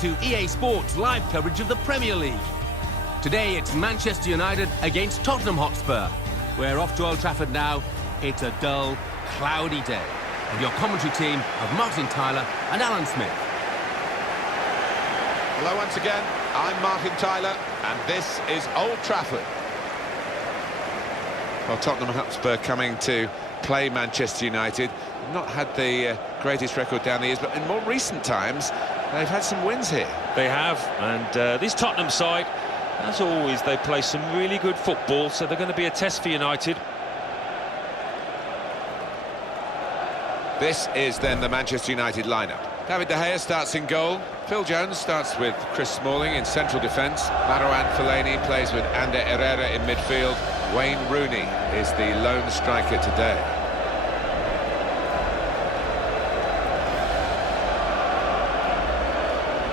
to EA Sports live coverage of the Premier League. Today it's Manchester United against Tottenham Hotspur. We're off to Old Trafford now. It's a dull, cloudy day. And your commentary team of Martin Tyler and Alan Smith. Hello once again, I'm Martin Tyler, and this is Old Trafford. Well, Tottenham Hotspur coming to play Manchester United. Not had the greatest record down the years, but in more recent times, they've had some wins here. They have, and this Tottenham side, as always, they play some really good football, so they're going to be a test for United. This is then the Manchester United lineup. David De Gea starts in goal. Phil Jones starts with Chris Smalling in central defence. Marouane Fellaini plays with Ander Herrera in midfield. Wayne Rooney is the lone striker today.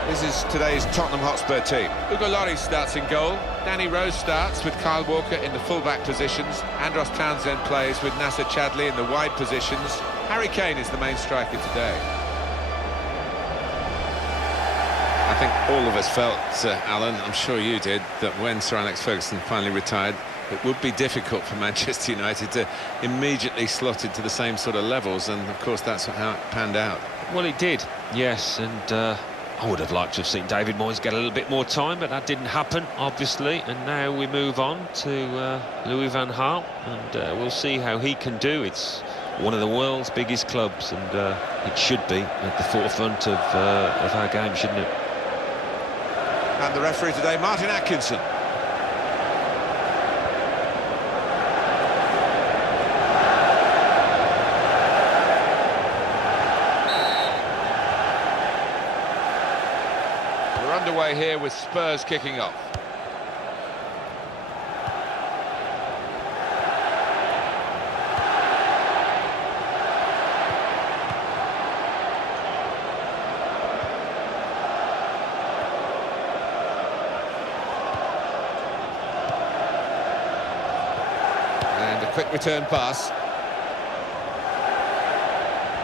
This is today's Tottenham Hotspur team. Hugo Lloris starts in goal. Danny Rose starts with Kyle Walker in the full-back positions. Andros Townsend plays with Nacer Chadli in the wide positions. Harry Kane is the main striker today. I think all of us felt, Alan, I'm sure you did, that when Sir Alex Ferguson finally retired, it would be difficult for Manchester United to immediately slot into the same sort of levels, and of course that's how it panned out. Well, it did, yes, and I would have liked to have seen David Moyes get a little bit more time, but that didn't happen, obviously. And now we move on to Louis van Gaal, and we'll see how he can do. It's one of the world's biggest clubs, and it should be at the forefront of our game, shouldn't it? And the referee today, Martin Atkinson. We're underway here with Spurs kicking off. And a quick return pass.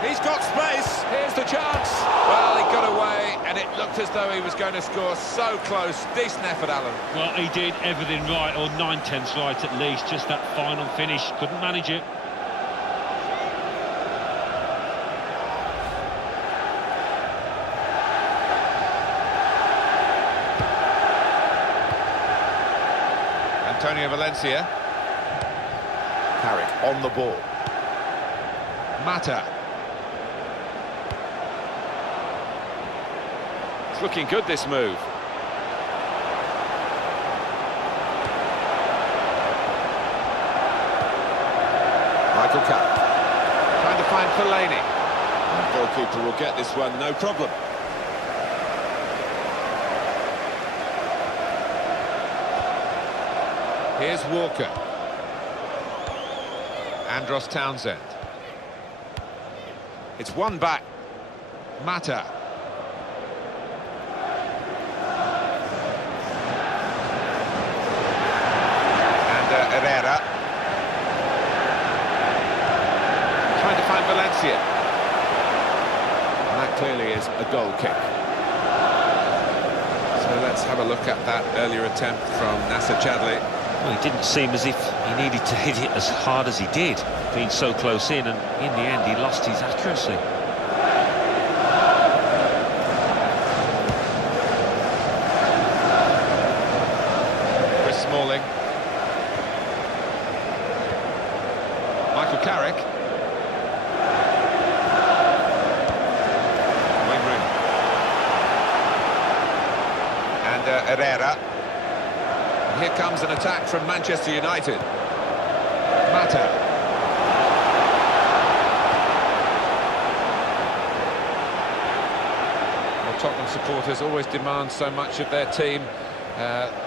He's got space. Here's the chance. Well, he got away, and it looked as though he was going to score. So close. Decent effort, Alan. Well, he did everything right, or 9/10 right at least. Just that final finish. Couldn't manage it. Antonio Valencia. Carrick on the ball. Mata. It's looking good, this move. Michael Carrick. Trying to find Fellaini. The goalkeeper will get this one, no problem. Here's Walker. Andros Townsend. It's one back. Mata. And Herrera. Trying to find Valencia. And that clearly is a goal kick. So let's have a look at that earlier attempt from Nacer Chadli. Well, it didn't seem as if he needed to hit it as hard as he did, being so close in, and in the end he lost his accuracy. Chris Smalling. Michael Carrick. Wayne Rooney. And Herrera. Here comes an attack from Manchester United. Mata. Well, Tottenham supporters always demand so much of their team.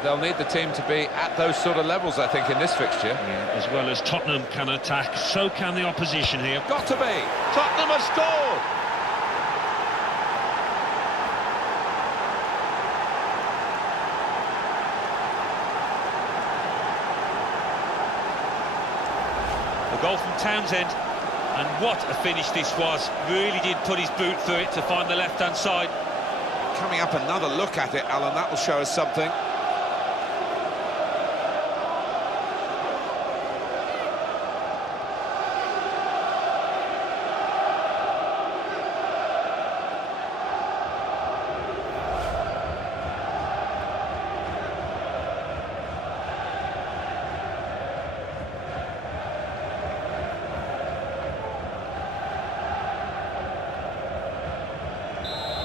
They'll need the team to be at those sort of levels, I think, in this fixture. Yeah, as well as Tottenham can attack, so can the opposition here. Got to be. Tottenham have scored. A goal from Townsend, and what a finish this was. Really did put his boot through it to find the left-hand side. coming up another look at it, Alan. That will show us something.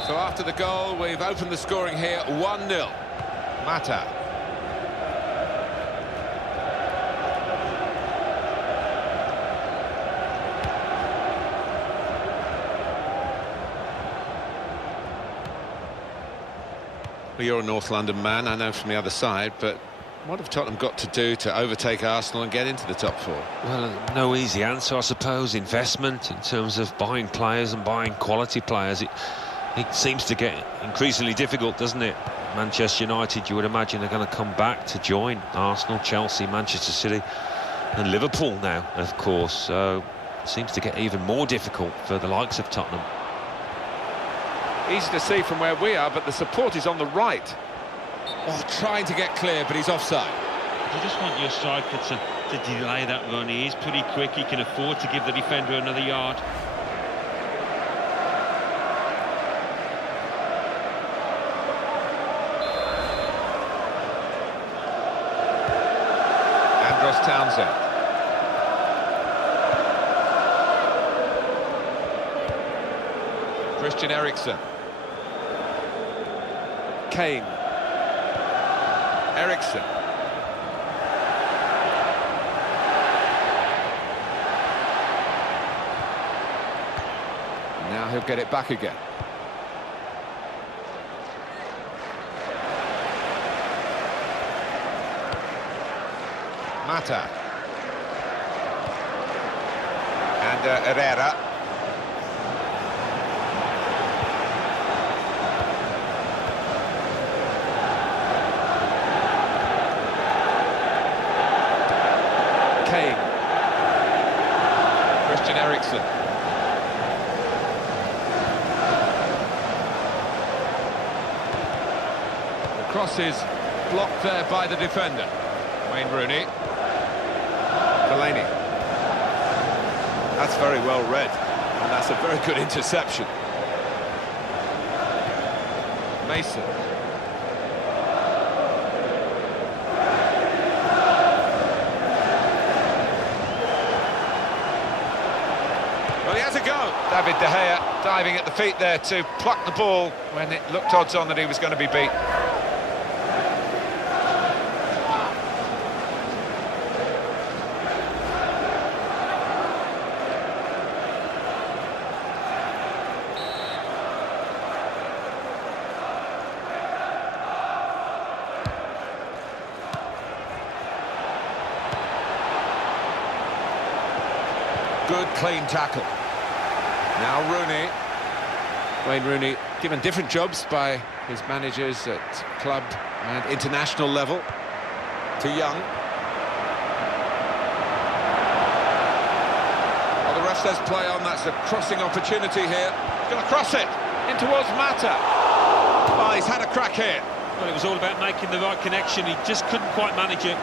So after the goal, we've opened the scoring here, 1-0. Mata. Well, you're a North London man, I know from the other side, but what have Tottenham got to do to overtake Arsenal and get into the top four? Well, no easy answer, I suppose. Investment in terms of buying players and buying quality players. It seems to get increasingly difficult, doesn't it? Manchester United, you would imagine, are going to come back to join Arsenal, Chelsea, Manchester City and Liverpool now, of course. So it seems to get even more difficult for the likes of Tottenham. Easy to see from where we are, but the support is on the right. Oh, trying to get clear, but he's offside. You just want your striker to delay that run. He is pretty quick. He can afford to give the defender another yard. Townsend. Christian Eriksen. Kane. Eriksen. Now he'll get it back again. Mata. And Herrera. Kane. Christian Eriksen. The cross is blocked there by the defender. Wayne Rooney. Fellaini. That's very well read, and that's a very good interception. Mason. Well, he has a go. David De Gea diving at the feet there to pluck the ball when it looked odds on that he was going to be beat. Good, clean tackle. Now Rooney. Wayne Rooney given different jobs by his managers at club and international level. To Young. Well, the ref says play on. That's a crossing opportunity here. He's going to cross it in towards Mata. Oh, he's had a crack here. Well, it was all about making the right connection. He just couldn't quite manage it.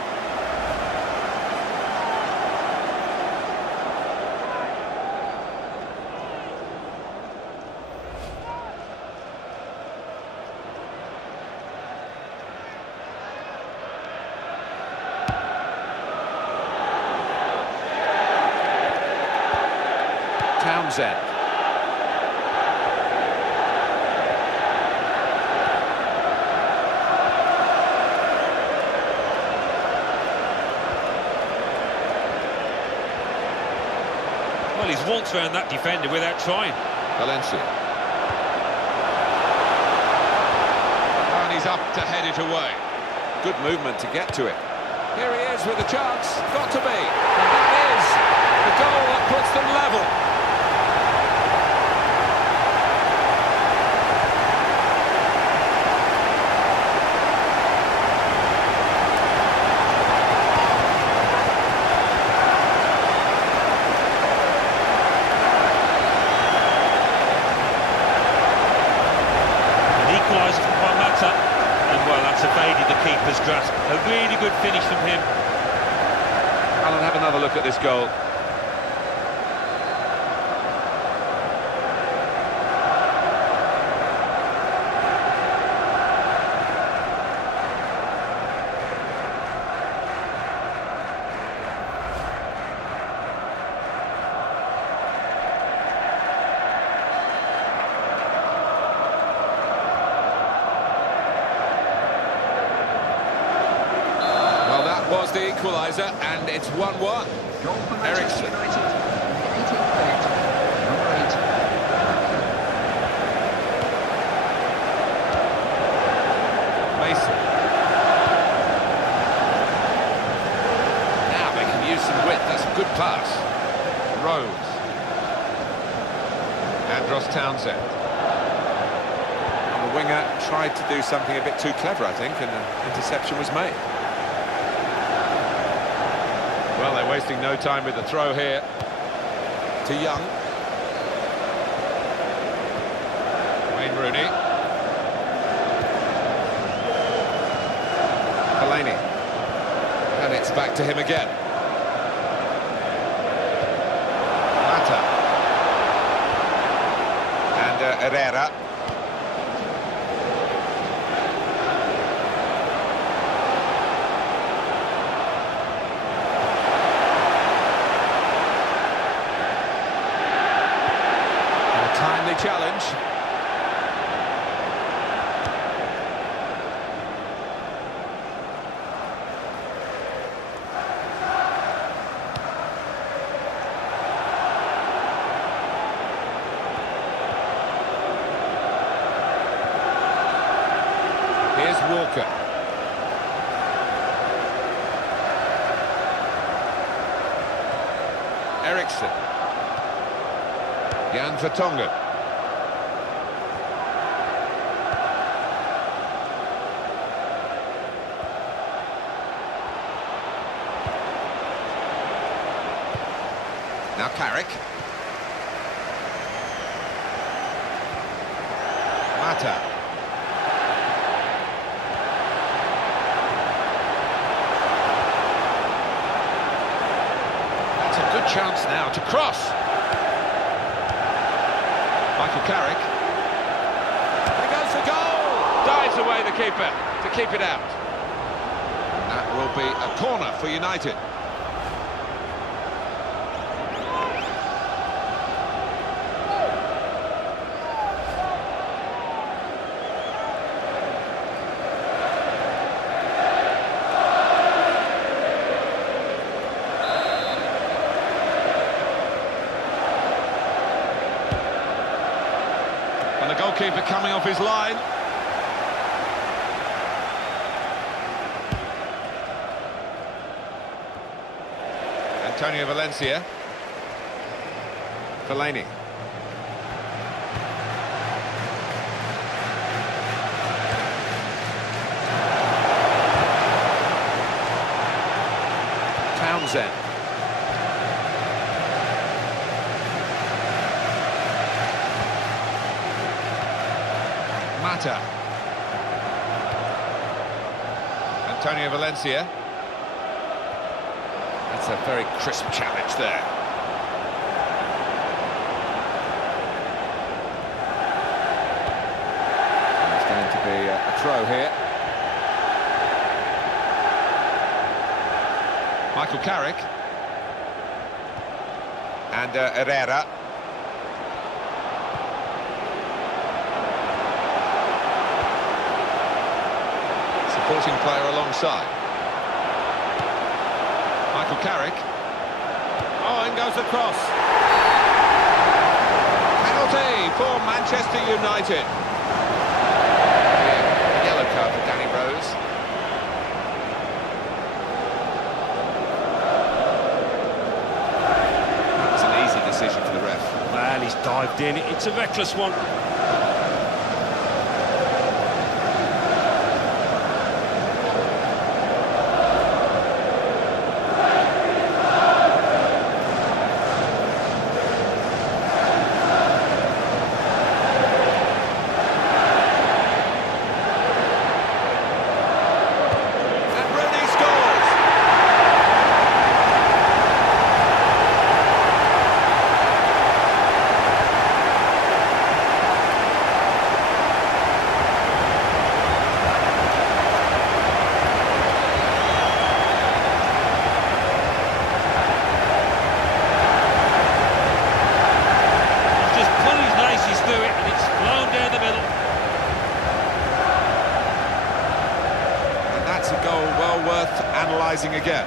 Townsend. Well, he's waltzed around that defender without trying. Valencia. And he's up to head it away. Good movement to get to it. Here he is with a chance. Got to be. And that is the goal that puts them level. Mata, and well, that's evaded the keeper's grasp. A really good finish from him. Alan, have another look at this goal. Was the equaliser, and it's 1-1. Ericsson. Mason. Now they can use some width. That's a good pass. Rose. Andros Townsend. And the winger tried to do something a bit too clever, I think, and an interception was made. Well, they're wasting no time with the throw here to Young. Wayne Rooney. Fellaini. And it's back to him again. Mata. And Herrera. Timely challenge. Here's Walker. Ericsson. Jan Vertonghen. Now Carrick. Mata. That's a good chance now to cross. Michael Carrick. And he goes for goal! Dives away the keeper to keep it out. And that will be a corner for United. And the goalkeeper coming off his line. Antonio Valencia. Fellaini. Townsend. Mata. Antonio Valencia. That's a very crisp challenge there. It's going to be a throw here. Michael Carrick. And Herrera. Supporting player alongside. Michael Carrick. Oh, in goes the cross. Penalty for Manchester United. A yellow card for Danny Rose. That was an easy decision for the ref. Well, he's dived in. It's a reckless one. worth analysing again.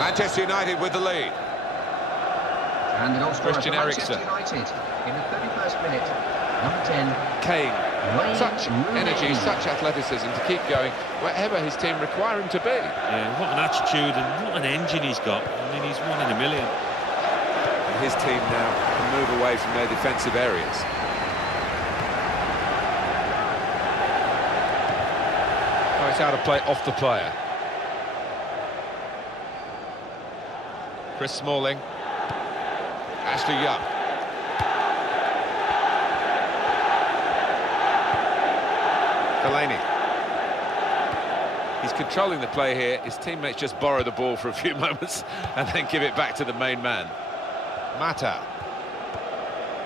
Manchester United with the lead. And an goal Christian for Eriksen. Manchester United in the 31st minute. Number 10. Kane. Wayne Such Rooney. energy, such athleticism to keep going wherever his team require him to be. Yeah, what an attitude and what an engine he's got. I mean, he's one in a million. And his team now can move away from their defensive areas. Oh, it's out of play off the player. Chris Smalling. Ashley Young. Fellaini. He's controlling the play here. His teammates just borrow the ball for a few moments and then give it back to the main man. Mata.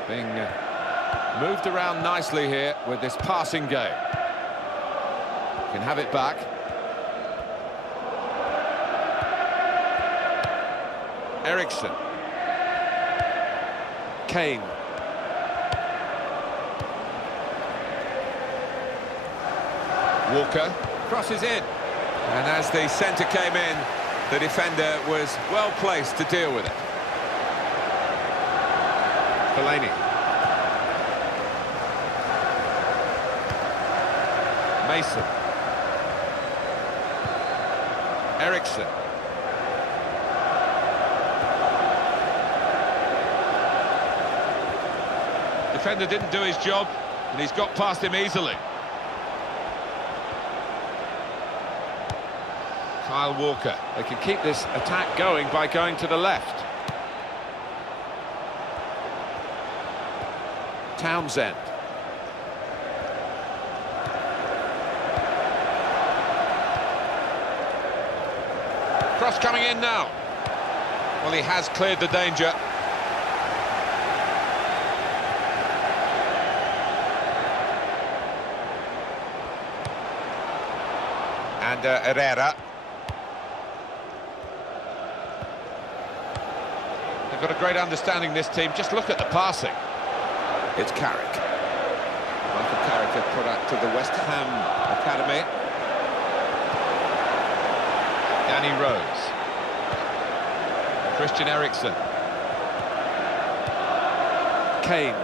Being moved around nicely here with this passing game. Can have it back. Eriksen. Kane. Walker crosses in. And as the centre came in, the defender was well placed to deal with it. Fellaini. Mason. Eriksen. Defender didn't do his job, and he's got past him easily. Kyle Walker. They can keep this attack going by going to the left. Townsend. Cross coming in now. Well, he has cleared the danger. And Herrera. They've got a great understanding, this team. Just look at the passing. It's Carrick. Michael Carrick, a product of the West Ham Academy. Danny Rose. Christian Eriksen. Kane.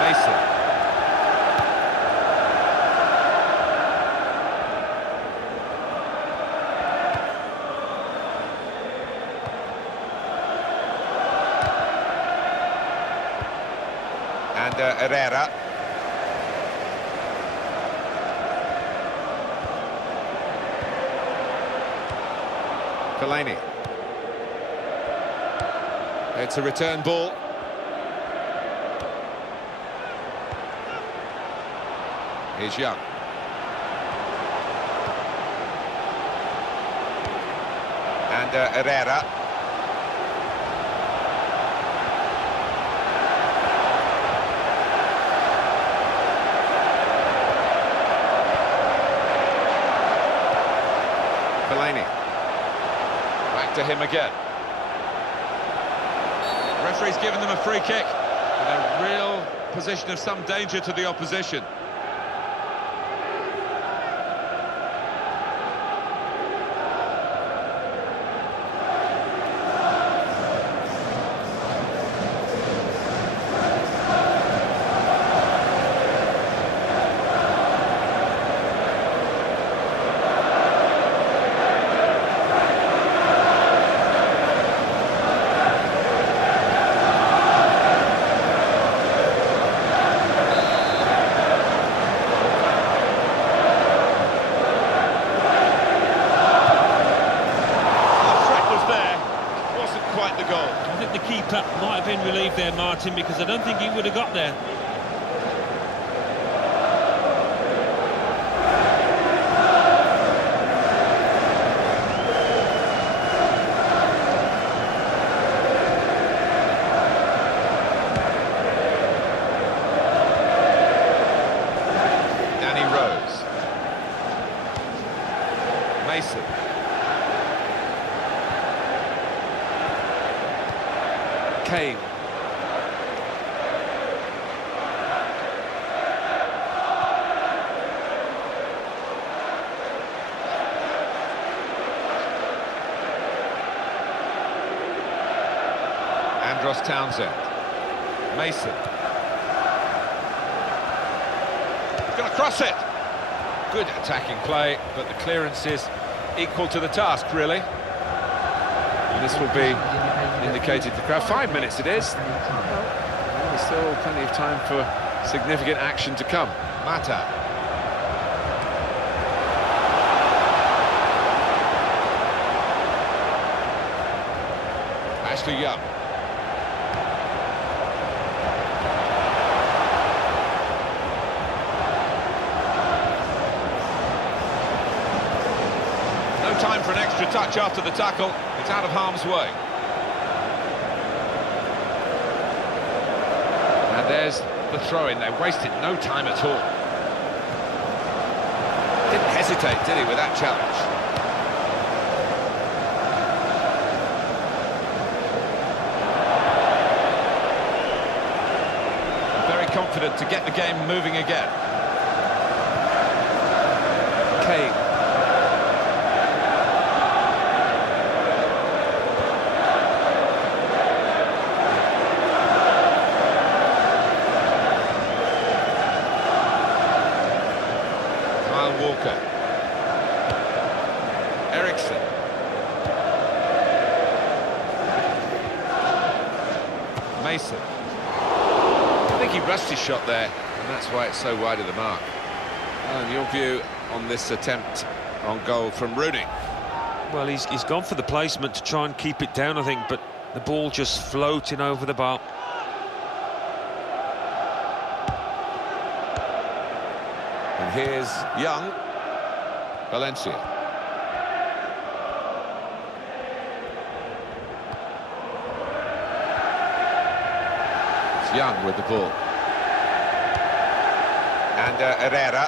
Mason. And Herrera. Fellaini. It's a return ball. Here's Young. And Herrera. Fellaini. Back to him again. Referee's given them a free kick in a real position of some danger to the opposition. Might have been relieved there, Martin, because I don't think he would have got there. Mason. Kane. Andros Townsend. Mason. Gonna cross it. Good attacking play, but the clearance is equal to the task, really. And this will be indicated to the crowd. 5 minutes it is. Well, there's still plenty of time for significant action to come. Mata. Ashley Young. Time for an extra touch after the tackle. It's out of harm's way. And there's the throw-in. They wasted no time at all. Didn't hesitate, did he, with that challenge? Very confident to get the game moving again. Kane. Mason. I think he rushed his shot there, and that's why it's so wide of the mark. And your view on this attempt on goal from Rooney? Well, he's gone for the placement to try and keep it down, I think, but the ball just floating over the bar. And here's Young. Valencia. Young with the ball. And Herrera.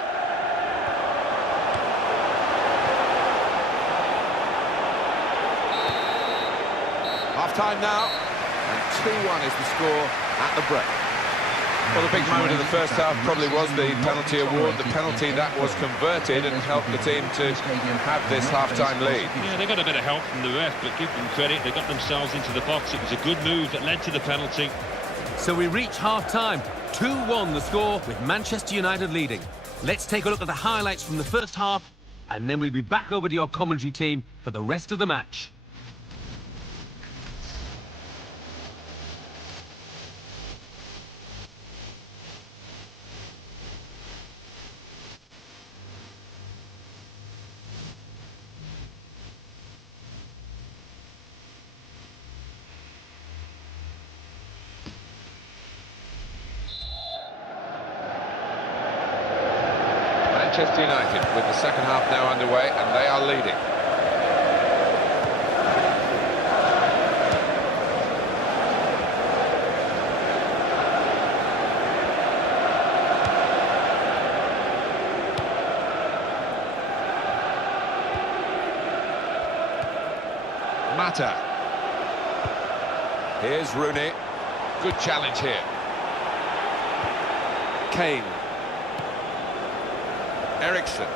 Half-time now, and 2-1 is the score at the break. Well, the big moment of the first half probably was the penalty award, the penalty that was converted and helped the team to have this half-time lead. Yeah, they got a bit of help from the ref, but give them credit, they got themselves into the box. It was a good move that led to the penalty. So we reach half-time, 2-1 the score, with Manchester United leading. Let's take a look at the highlights from the first half, and then we'll be back over to your commentary team for the rest of the match. Manchester United with the second half now underway, and they are leading. Mata. Here's Rooney. Good challenge here. Kane. Eriksson.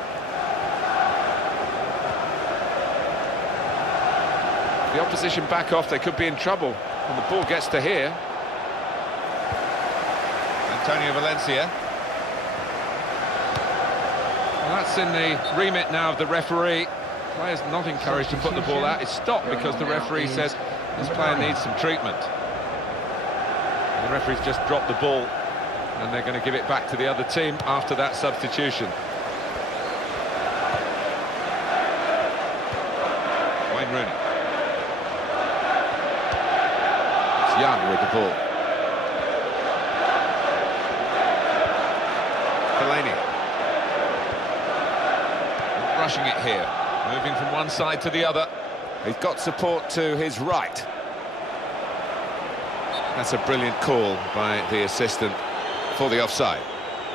The opposition back off, they could be in trouble when the ball gets to here. Antonio Valencia. Well, that's in the remit now of the referee. Players not encouraged to put the ball out. It's stopped because the referee says this player needs some treatment. And the referee's just dropped the ball, and they're going to give it back to the other team after that substitution. Wayne Rooney. It's Young with the ball. Delaney. Not rushing it here. Moving from one side to the other. He's got support to his right. That's a brilliant call by the assistant for the offside.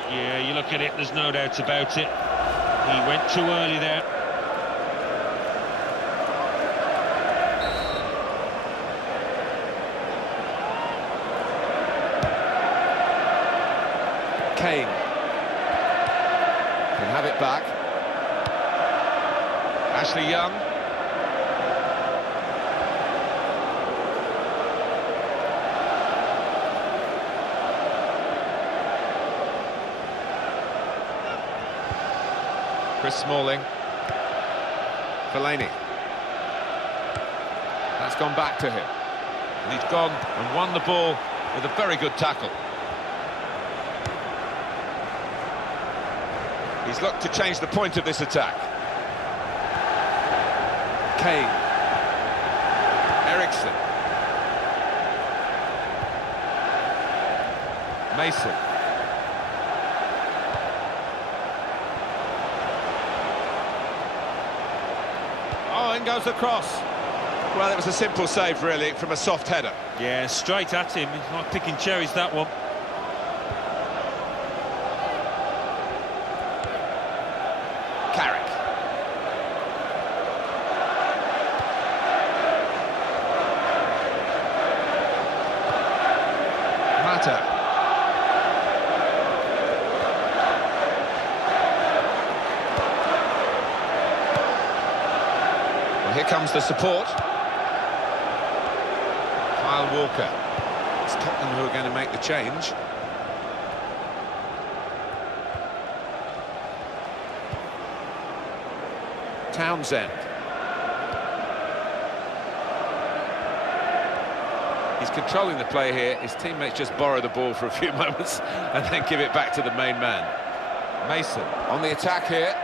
Yeah, you look at it, there's no doubt about it. He went too early there. Kane can have it back. Ashley Young. Chris Smalling. Fellaini. That's gone back to him. And he's gone and won the ball with a very good tackle. He's looked to change the point of this attack. Kane. Eriksson. Mason. Oh, in goes the cross. Well, it was a simple save, really, from a soft header. Yeah, straight at him. He's not picking cherries, that one. Carrick. Mata. Well, here comes the support. Kyle Walker. It's Tottenham who are going to make the change. Townsend. He's controlling the play here. His teammates just borrow the ball for a few moments and then give it back to the main man. Mason on the attack here.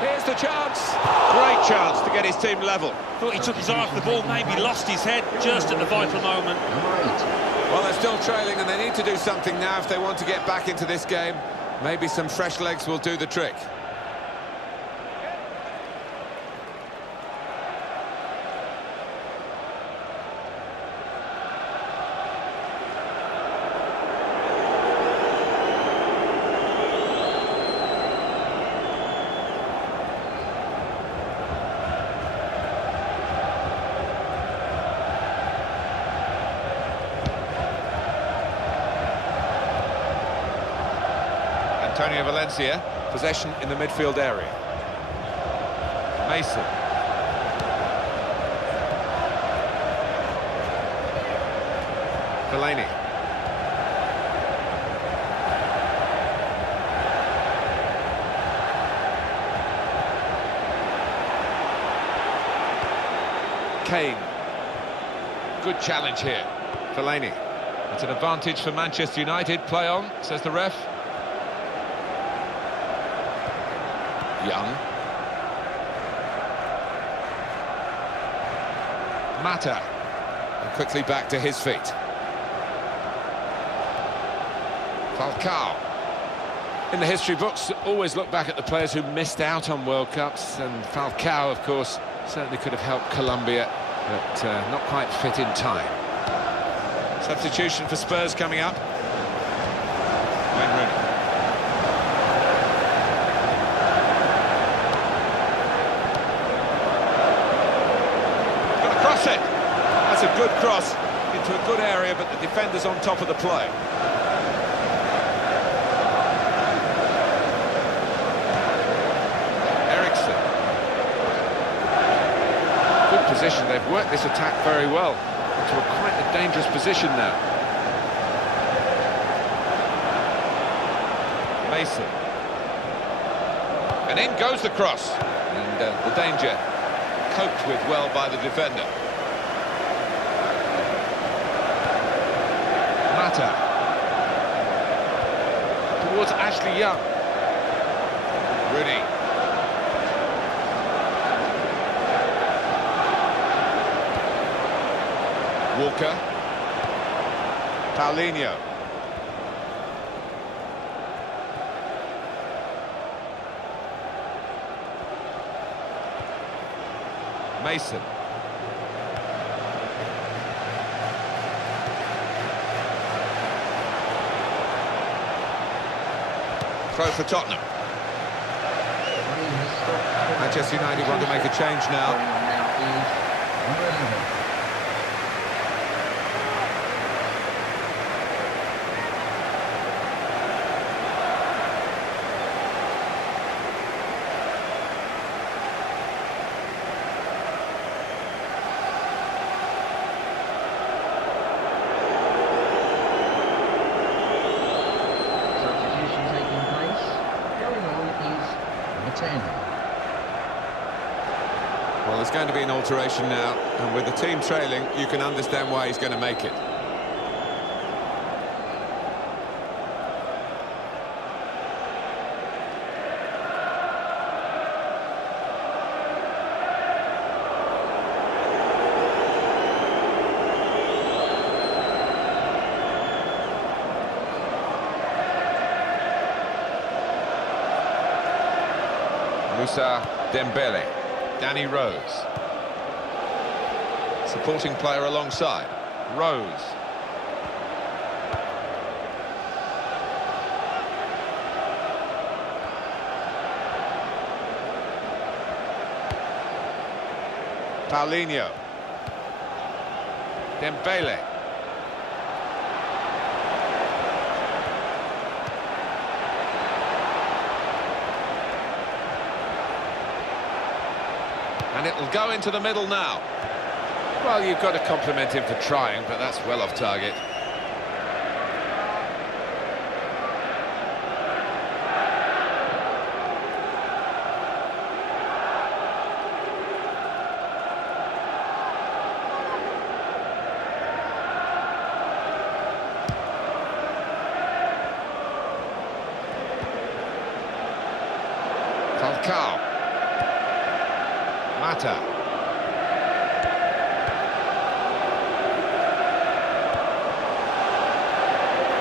Here's the chance. Great chance to get his team level. Thought he took his eye off the ball, maybe lost his head just at the vital moment. Well, they're still trailing and they need to do something now if they want to get back into this game. Maybe some fresh legs will do the trick. Antonio Valencia, possession in the midfield area. Mason. Fellaini. Kane. Good challenge here. Fellaini. It's an advantage for Manchester United. Play on, says the ref. Young. Mata. And quickly back to his feet. Falcao. In the history books, always look back at the players who missed out on World Cups, and Falcao, of course, certainly could have helped Colombia, but not quite fit in time. Substitution for Spurs coming up. Wayne Rooney. That's a good cross into a good area, but the defender's on top of the play. Eriksson. Good position. They've worked this attack very well into a quite a dangerous position now. Mason. And in goes the cross. And the danger coped with well by the defender. Mata. Towards Ashley Young. Rooney. Walker. Paulinho. Mason. Throw for Tottenham. Manchester United want to make a change now. there's going to be an alteration now, and with the team trailing, you can understand why he's going to make it. Moussa Dembele, Danny Rose. Supporting player alongside. Rose. Paulinho. Dembele. And it'll go into the middle now. Well, you've got to compliment him for trying, but that's well off target. Falcao. Mata.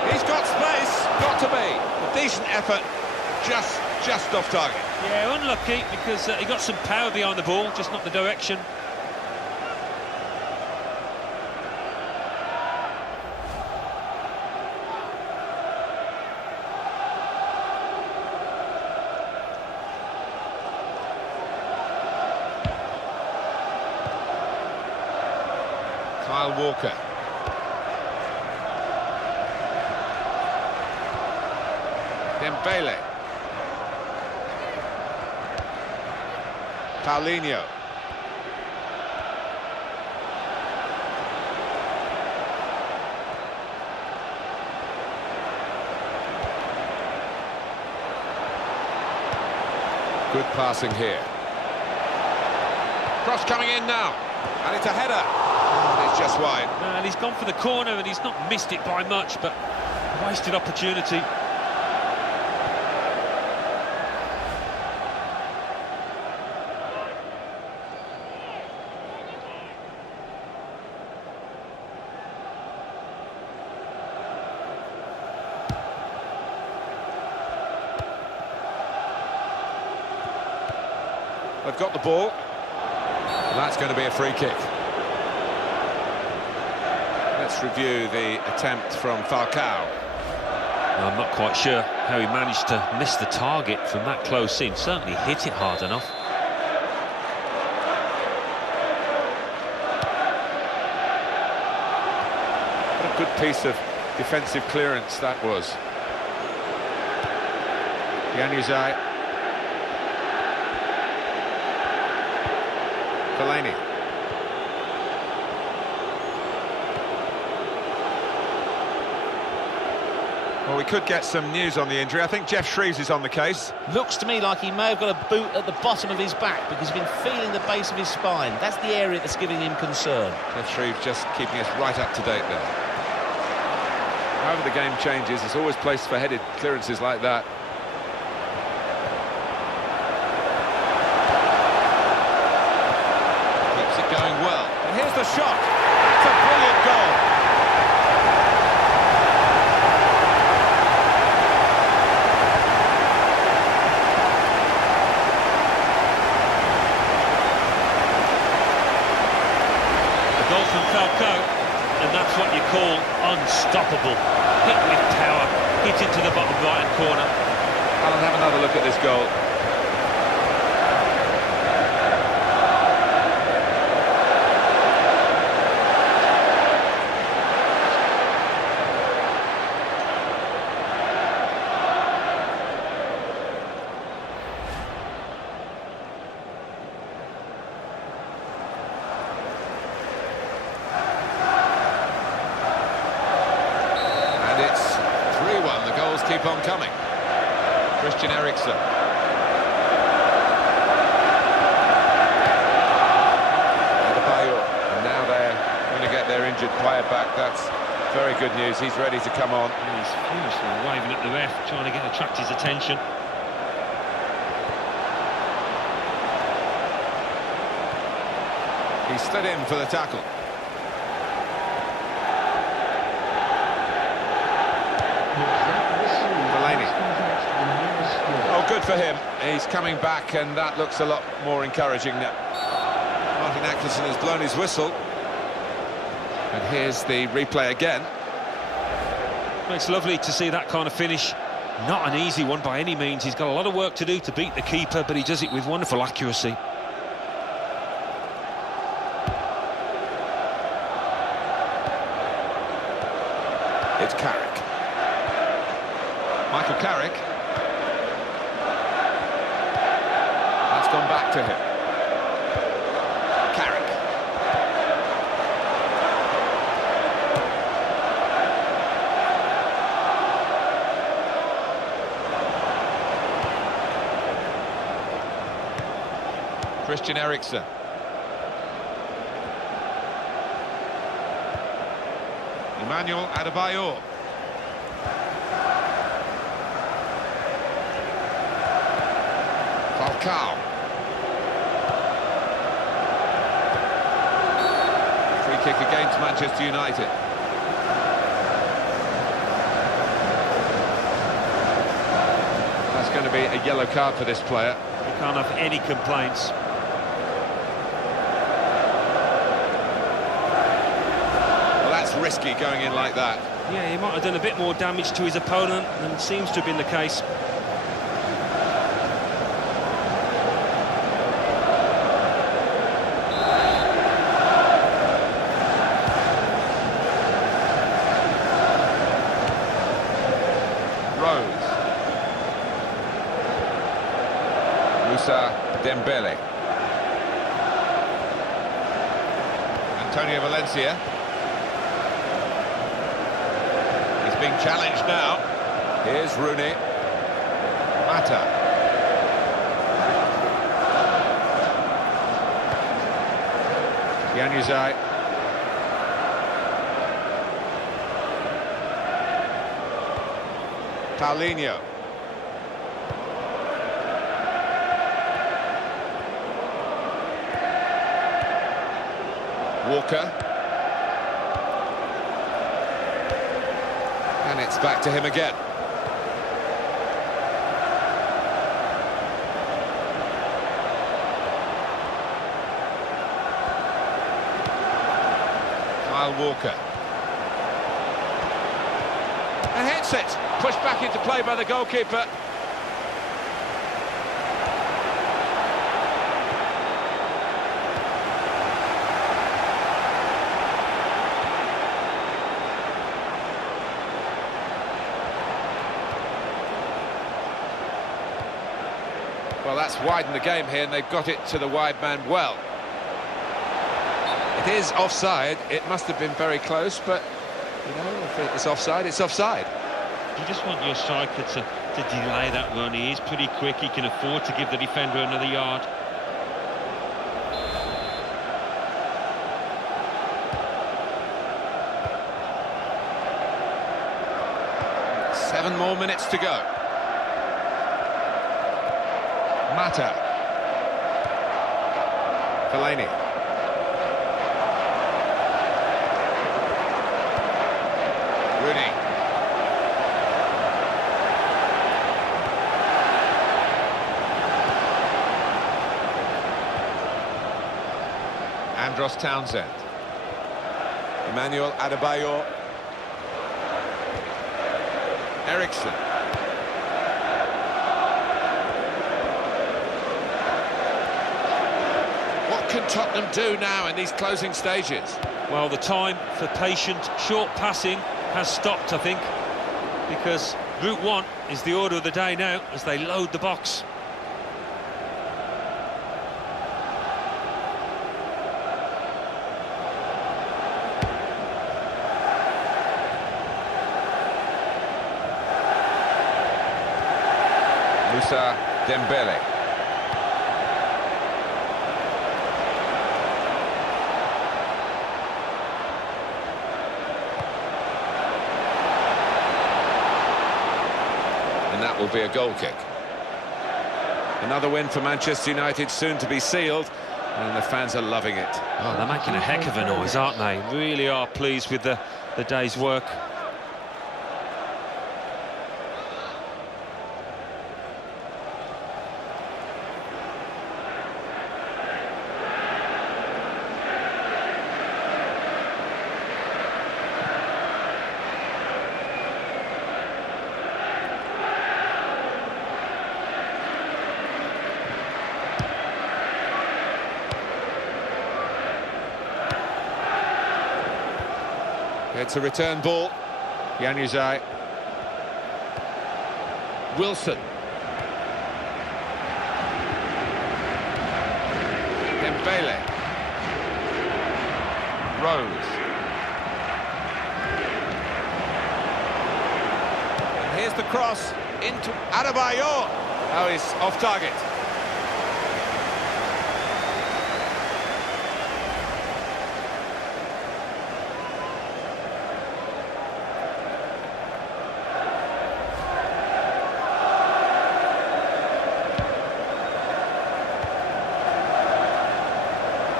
He's got space, got to be. A decent effort, just off target. Yeah, unlucky because he got some power behind the ball, just not the direction. Kyle Walker. Dembele. Paulinho. Good passing here. Cross coming in now. And it's a header. And it's just wide. And he's gone for the corner and he's not missed it by much, but wasted opportunity. They've got the ball. And that's going to be a free kick. Let's review the attempt from Falcao. I'm not quite sure how he managed to miss the target from that close in. Certainly hit it hard enough. What a good piece of defensive clearance that was. Januzaj. Fellaini. Well, we could get some news on the injury. I think Jeff Shreves is on the case. Looks to me like he may have got a boot at the bottom of his back because he's been feeling the base of his spine. That's the area that's giving him concern. Jeff Shreves just keeping us right up to date there. However the game changes, there's always place for headed clearances like that. Keeps it going well. And here's the shot. It's a brilliant goal. Goal from Falcao, and that's what you call unstoppable. Hit with power, hit into the bottom right-hand corner. Alan, have another look at this goal. Keep on coming. Christian Eriksen. injured player back. That's very good news. He's ready to come on. And he's furiously waving at the ref, trying to attract his attention. He stood in for the tackle. Oh, good for him. He's coming back, and that looks a lot more encouraging now. Martin Atkinson has blown his whistle. And here's the replay again. Well, it's lovely to see that kind of finish. Not an easy one by any means. He's got a lot of work to do to beat the keeper, but he does it with wonderful accuracy. It's Carrick. Michael Carrick. That's gone back to him. Carrick. Christian Eriksen. Emmanuel Adebayor. Falcao. Free kick against Manchester United. That's going to be a yellow card for this player. He can't have any complaints. Risky going in like that. Yeah, he might have done a bit more damage to his opponent than seems to have been the case. Rose. Moussa Dembele. Antonio Valencia. Being challenged now. Here's Rooney. Mata. Januzaj. Paulinho. Walker. And it's back to him again. Kyle Walker. And hits it. Pushed back into play by the goalkeeper. Well, that's widened the game here, and they've got it to the wide man well. It is offside. It must have been very close, but, you know, if it's offside, it's offside. You just want your striker to delay that run. He is pretty quick. He can afford to give the defender another yard. Seven more minutes to go. Mata. Fellaini. Rooney. Andros Townsend. Emmanuel Adebayor. Eriksen. What can Tottenham do now in these closing stages? Well, the time for patient, short passing has stopped, I think, because Route 1 is the order of the day now as they load the box. Moussa Dembele. and that will be a goal kick. Another win for Manchester United, soon to be sealed, and the fans are loving it. Oh, they're making a heck of a noise, aren't they? Really are pleased with the day's work. It's a return ball. Januzaj. Wilson. Dembele. Rose. And here's the cross into Adebayor. Oh, he's off target.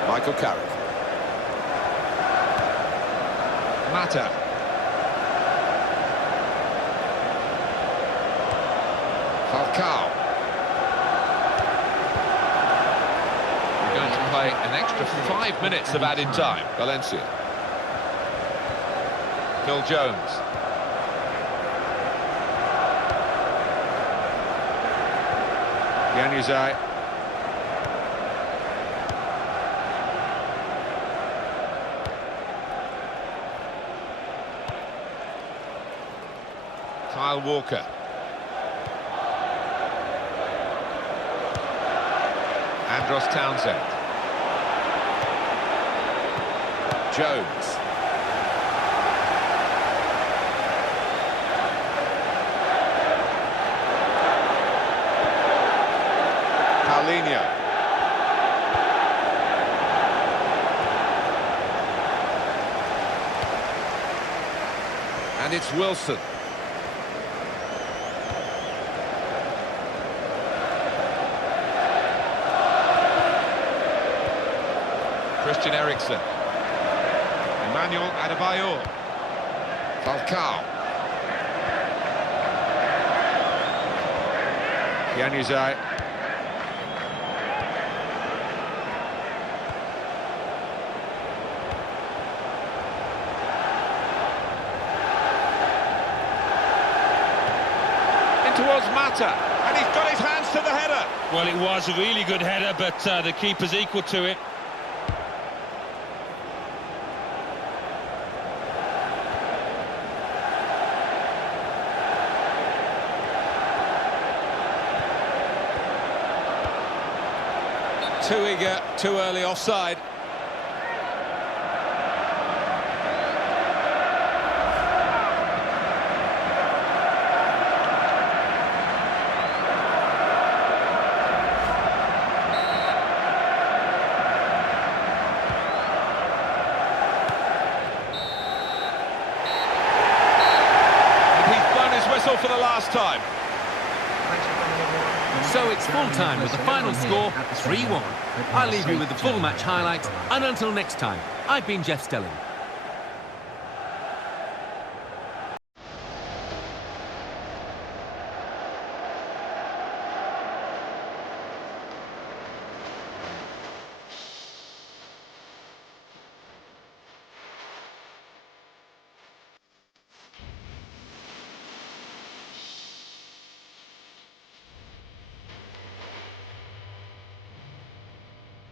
Michael Carrick. Mata. Falcao. We're going to play an extra 5 minutes of added time. Valencia. Phil Jones. Januzaj. Kyle Walker. Andros Townsend. Jones. Paulinho. And it's Wilson. Christian Eriksen. Emmanuel Adebayor. Falcao. Januzaj. In towards Mata, and he's got his hands to the header. Well, it was a really good header, but the keeper's equal to it. Too eager, too early offside. And he's blown his whistle for the last time. So it's full-time with the final score 3-1. I'll leave you with the full match highlights, and until next time, I've been Jeff Stelling.